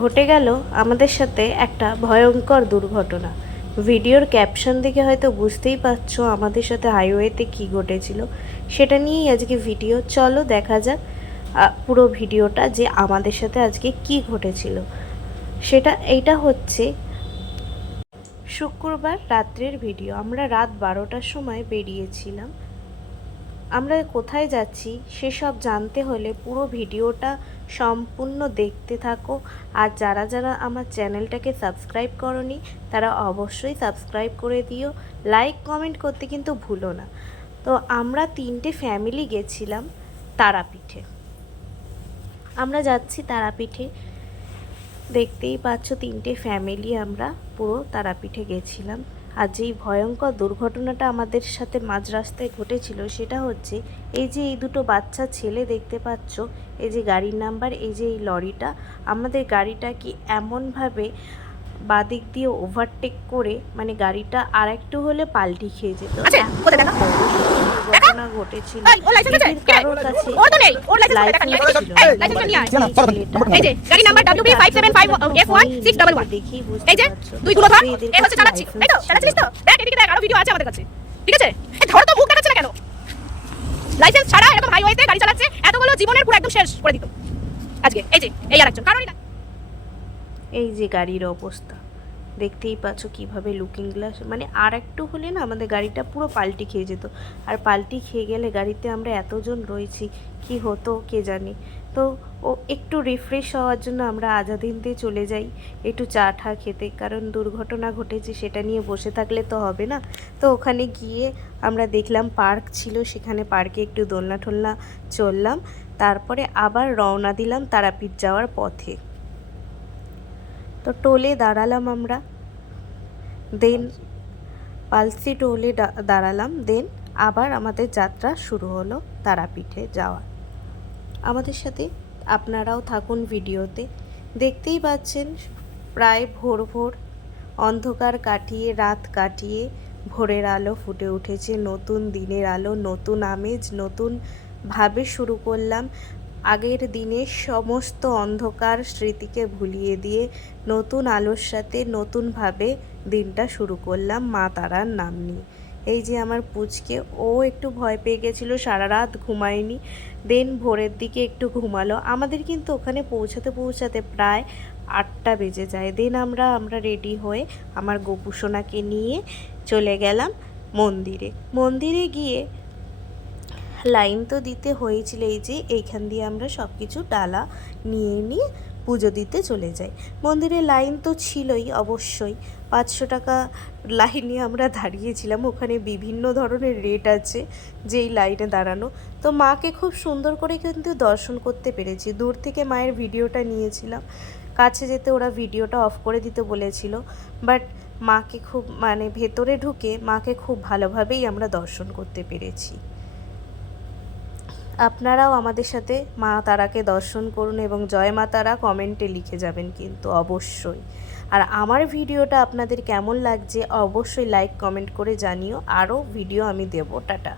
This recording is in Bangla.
ঘটে গেল আমাদের সাথে একটা ভয়ঙ্কর দুর্ঘটনা। ভিডিওর ক্যাপশন দেখে হয়তো বুঝতেই পারছ আমাদের সাথে হাইওয়েতে কি ঘটেছিল। সেটা নিয়েই আজকে ভিডিও। চলো দেখা যাক পুরো ভিডিওটা যে আমাদের সাথে আজকে কি ঘটেছিল। সেটা, এইটা হচ্ছে শুক্রবার রাত্রের ভিডিও। আমরা রাত বারোটার সময় বেরিয়েছিলাম। আমরা কোথায় যাচ্ছি সেসব জানতে হলে পুরো ভিডিওটা সম্পূর্ণ দেখতে থাকো। আর যারা যারা আমার চ্যানেলটাকে সাবস্ক্রাইব করনি, তারা অবশ্যই সাবস্ক্রাইব করে দিও। লাইক, কমেন্ট করতে কিন্তু ভুলো না। তো আমরা তিনটে ফ্যামিলি গেছিলাম তারাপীঠে। আমরা যাচ্ছি তারাপীঠে। দেখতেই পাচ্ছ তিনটে ফ্যামিলি আমরা পুরো তারাপীঠে গেছিলাম। আর যেই ভয়ঙ্কর দুর্ঘটনাটা আমাদের সাথে মাঝ রাস্তায় ঘটেছিল সেটা হচ্ছে, এই যে এই দুটো বাচ্চা ছেলে দেখতে পাচ্ছ, এই যে গাড়ির নাম্বার, এই যে এই লরিটা, আমাদের গাড়িটা কি এমনভাবে বাদিক দিয়ে ওভারটেক করে মানে গাড়িটা আর একটু হলে পাল্টি খেয়ে যেত? ঘটেছিল। কারোর কাছে ওর তো নেই, ওর লাইসেন্স দেখা নিয়ে। লাইসেন্স আসো। ছিল। এই, না। লাইসেন্সটা নিয়ে আয়। এই ছেলেটা- এই যে, গাড়ি নাম্বার WB 575FY611 দেখেই বুঝতে পারছ। তুই গুলো ধর। এদের এই হচ্ছে কাছে চালাচ্ছি। license এই তো ছিল চালাচ্ছিস তো? না। দেখ এদিকে দেখ আরও ভিডিও আছে আমাদের কাছে। ঠিক আছে? এই ধরো তো মুখ দেখাচ্ছে না কেন? লাইসেন্স ছাড়া এরকম হাইওয়েতে গাড়ি চালাচ্ছে এতগুলো জীবনের পুরো একদম শেষ করে দিত। আজকে এই যে এই কারণই না। এই যে গাড়ির অবস্থা। দেখতেই পাচ্ছ কীভাবে লুকিং গ্লাস মানে আর একটু হলে না আমাদের গাড়িটা পুরো পাল্টি খেয়ে যেত। আর পাল্টি খেয়ে গেলে গাড়িতে আমরা এতজন রয়েছি, কি হতো কে জানে। তো ও একটু রিফ্রেশ হওয়ার জন্য আমরা আজাদিন দিয়ে চলে যাই, একটু চা ঠা খেতে। কারণ দুর্ঘটনা ঘটেছে সেটা নিয়ে বসে থাকলে তো হবে না। তো ওখানে গিয়ে আমরা দেখলাম পার্ক ছিল, সেখানে পার্কে একটু দোলনা টোলনা চললাম। তারপরে আবার রওনা দিলাম তারাপীঠ যাওয়ার পথে। তো টোলে দাঁড়ালাম আমরা। দেন পালসি টোলে দাঁড়ালাম। দেন আবার আমাদের যাত্রা শুরু হলো তারাপীঠে যাওয়া আমাদের সাথে আপনারাও থাকুন ভিডিওতে। দেখতেই পাচ্ছেন প্রায় ভোর ভোর অন্ধকার কাটিয়ে, রাত কাটিয়ে ভোরের আলো ফুটে উঠেছে। নতুন দিনের আলো, নতুন আমেজ, নতুন ভাবে শুরু করলাম। আগের দিনের সমস্ত অন্ধকার স্মৃতিকে ভুলিয়ে দিয়ে নতুন আলোর সাথে নতুনভাবে দিনটা শুরু করলাম মা তারার নাম নিয়ে এই যে আমার পুচকে, ও একটু ভয় পেয়ে গেছিল, সারা রাত ঘুমায়নি। দেন ভোরের দিকে একটু ঘুমালো। আমাদের কিন্তু ওখানে পৌঁছাতে পৌঁছাতে প্রায় আটটা বেজে যায়। দেন আমরা আমরা রেডি হয়ে আমার গোপুসোনাকে নিয়ে চলে গেলাম মন্দিরে। মন্দিরে গিয়ে লাইন তো দিতে হয়েছিল এই যে এইখান দিয়ে আমরা সব কিছু ডালা নিয়ে নিয়ে পুজো দিতে চলে যাই। মন্দিরে লাইন তো ছিলই অবশ্যই। পাঁচশো টাকা লাইনে আমরা দাঁড়িয়েছিলাম। ওখানে বিভিন্ন ধরনের রেট আছে যেই লাইনে দাঁড়ানো। তো মাকে খুব সুন্দর করে কিন্তু দর্শন করতে পেরেছি। দূর থেকে মায়ের ভিডিওটা নিয়েছিলাম। কাছে যেতে ওরা ভিডিওটা অফ করে দিতে বলেছিল। বাট মাকে খুব মানে ভেতরে ঢুকে মাকে খুব ভালোভাবেই আমরা দর্শন করতে পেরেছি। আপনারাও আমাদের সাথে মা তারাকে দর্শন করুন এবং জয় মা তারা কমেন্টে লিখে যাবেন কিন্তু অবশ্যই। আর আমার ভিডিওটা আপনাদের কেমন লাগছে অবশ্যই লাইক কমেন্ট করে জানিও। আরও ভিডিও আমি দেবো। টাটা।